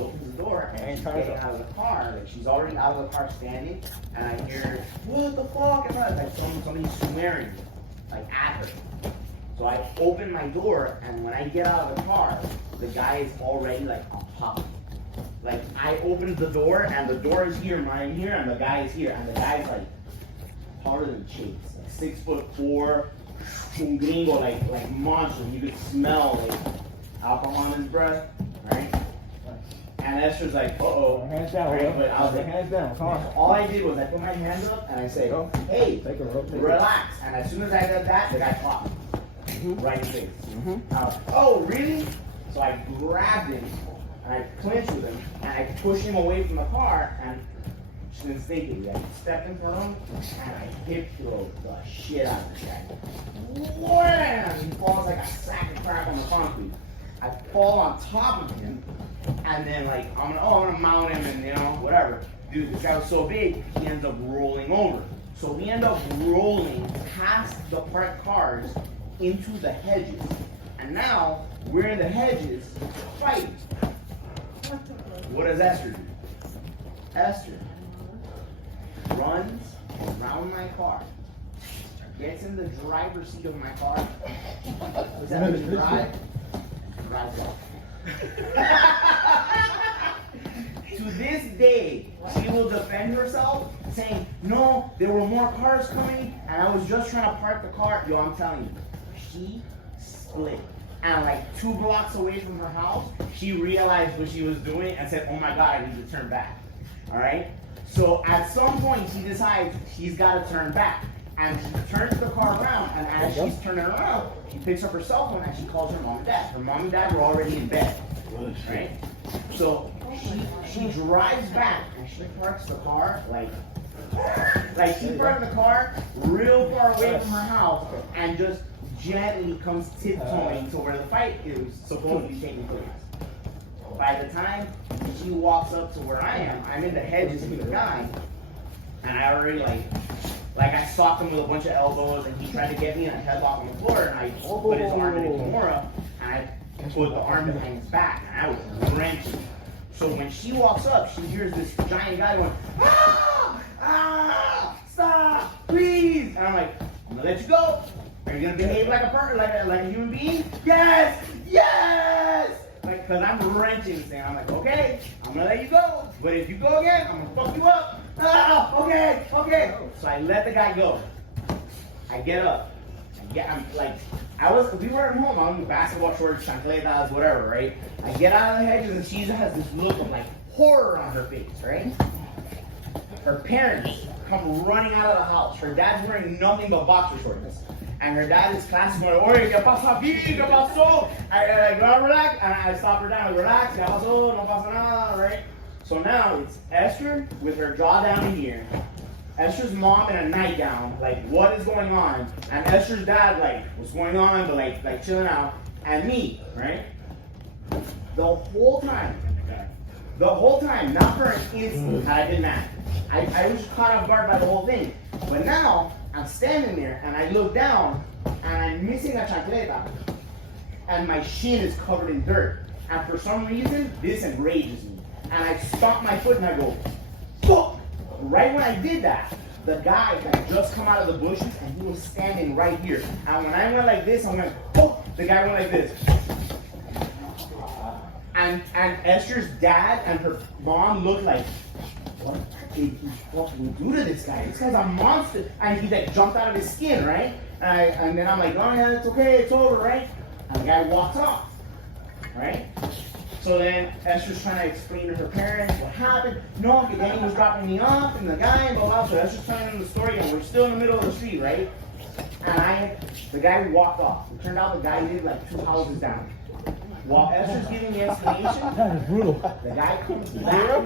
opens the door and she's getting out of the car. Like she's already out of the car standing, and I hear, what the fuck? And I like somebody swearing, like at her. So I open my door, and when I get out of the car, the guy is already like on top of me. Like I opened the door, and the door is here, mine here, and the guy is here, and the guy's like taller than Chase, like 6'4", un gringo, like monster. You could smell like alcohol in his breath, right? And Esther's like, uh-oh. Hands down, right? But I was like, hands down, come on. All I did was I put my hands up and I say, hey, relax. And as soon as I did that, the guy caught me. Right in the face. I was, oh, really? So I grabbed him and I clinched with him and I pushed him away from the car, and just instinctively I stepped in front of him and I hip throw the shit out of the guy. Wham! He falls like a sack of crap on the concrete. I fall on top of him, and then like I'm gonna mount him and whatever. Dude, this guy was so big, he ends up rolling over. So we end up rolling past the parked cars into the hedges. And now we're in the hedges fighting. What does Esther do? Esther runs around my car, gets in the driver's seat of my car. Is that how you drive? Drives off. To this day, she will defend herself, saying, no, there were more cars coming, and I was just trying to park the car. Yo, I'm telling you, she split. And like 2 blocks away from her house, she realized what she was doing and said, oh my God, I need to turn back. All right? So at some point, she decides she's got to turn back. And she turns the car around, and as she's turning around, she picks up her cell phone and she calls her mom and dad. Her mom and dad were already in bed, right? So she drives back and she parks the car like she parked the car real far away from her house and just gently comes tiptoeing to where the fight is supposed to be taking place. By the time she walks up to where I am, I'm in the hedges with the guy, and I already like I socked him with a bunch of elbows, and he tried to get me in a headlock on the floor, and I put his arm in a Kimura, and I put the arm behind his back, and I was wrenching. So when she walks up, she hears this giant guy going, ah, ah, stop, please. And I'm like, I'm gonna let you go. Are you gonna behave like a person, like a human being? Yes, yes. Like, cause I'm wrenching this thing. I'm like, okay, I'm gonna let you go. But if you go again, I'm gonna fuck you up. Ah, okay, okay. So I let the guy go. I get up. I'm like, we were at home. I'm in basketball shorts, chancletas, whatever, right? I get out of the hedges and she has this look of like horror on her face, right? Her parents come running out of the house. Her dad's wearing nothing but boxer shorts. And her dad is classic going, oye, ¿qué pasa aquí? ¿Qué pasó? I go, relax, and I stop her down, relax, ¿qué pasó? No pasa nada, right? So now it's Esther with her jaw down here, Esther's mom in a nightgown, like, what is going on? And Esther's dad, like, what's going on, but like chilling out, and me, right? The whole time, not for an instant had I been mad. I was caught off guard by the whole thing. But now, I'm standing there, and I look down, and I'm missing a chancleta, and my shin is covered in dirt. And for some reason, this enrages me. And I stomp my foot, and I go, fuck! Right when I did that, the guy had just come out of the bushes, and he was standing right here. And when I went like this, I went, oh! The guy went like this. And Esther's dad and her mom looked like, what did he fucking do to this guy? This guy's a monster. And he like jumped out of his skin, right? And then I'm like, oh yeah, it's okay, it's over, right? And the guy walks off, right? So then Esther's trying to explain to her parents what happened. No, because Danny was dropping me off and the guy, blah, blah. So Esther's telling them the story, and we're still in the middle of the street, right? And the guy walked off. It turned out the guy lived like 2 houses down. While Esther's giving the explanation, that is brutal. The guy comes back.